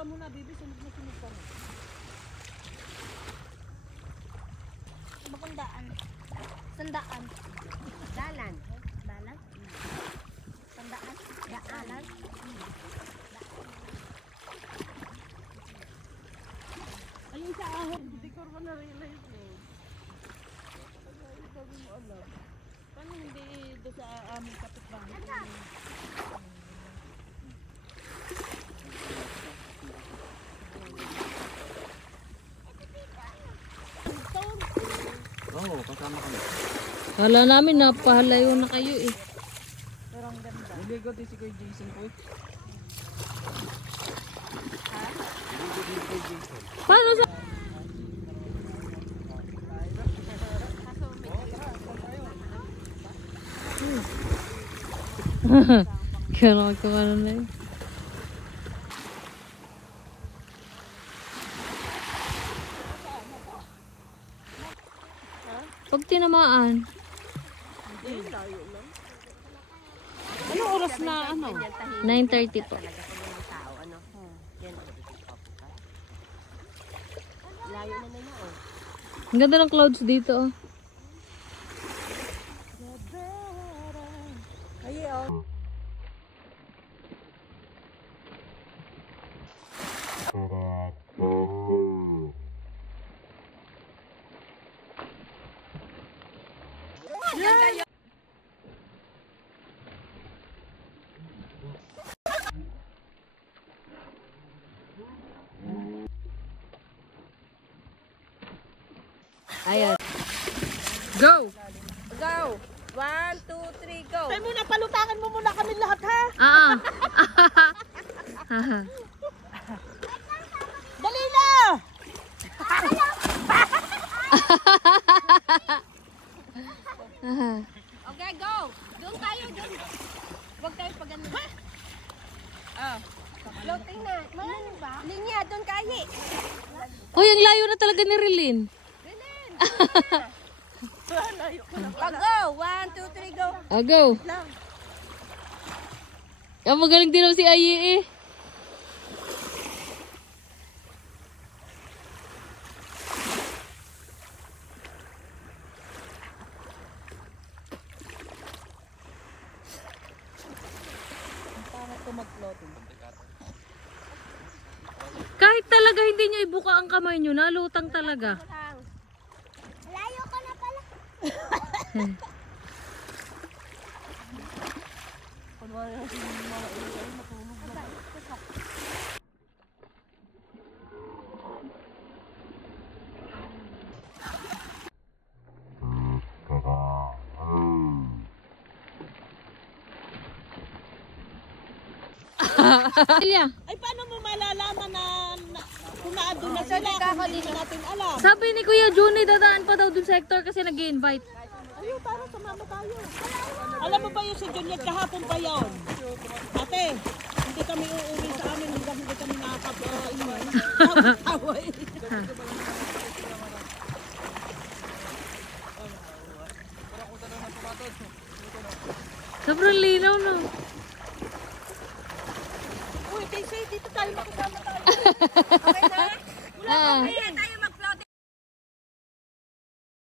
ka muna, baby. Sunod na sunod ka na. Magandaan. Sandaan. Dalan. Dalan? Sandaan? Daalan? Ayun sa ahon. Hindi ko rin na-realize eh. Sabi mo alam. Paano hindi doon sa aming kapitbahay? Oo, kasama kami. Kala namin napahalayo na kayo eh. Pero ang ganda. Niligo din si Kuya Jason po eh. Ha? Niligo din si Kuya Jason. Paano sa... Kaya ko ano na yun. Pag tinamaan. Hindi, layo lang. Ano oras na ano? 9:30 po. Talaga kung walang tao, ano? Yan. Layo na niya, oh. Ang ganda ng clouds dito oh. Ay, oh. Ayan. Go! Go! 1, 2, 3, go! Tayo muna, palutakan mo muna kami lahat, ha? Dali na! Okay, go! Doon tayo, doon. Huwag tayo pag ano. Floating na. Ano ba? Linya, doon kahi. Uy, ang layo na talaga ni Rilin. Rilin! Layo ko na. Go! 1, 2, 3, go! Go! Ah, magaling din naman si Ayi eh. Para ito mag-floating. Kahit talaga hindi nyo ibuka ang kamay nyo, nalutang talaga. Layo ka na pala. Kunwari na si mga ilay, matulog na. Ilya, Ay, paano mo malalaman na kung naandun na sila kung hindi na natin alam? sabi ni Kuya Juni, dadaan pa daw dun sa sector kasi nag-invite. Ayun, para sumama tayo. Alam mo ba yung si Juliet kahapon pa yun? Ate, hindi kami uuwi sa amin hanggang hindi kami nakakapag-iwan. Tawag-tawag. Sobrang linaw no. Uy, Daisy, dito tayo makasama tayo. Okay na? Ah. Ayan,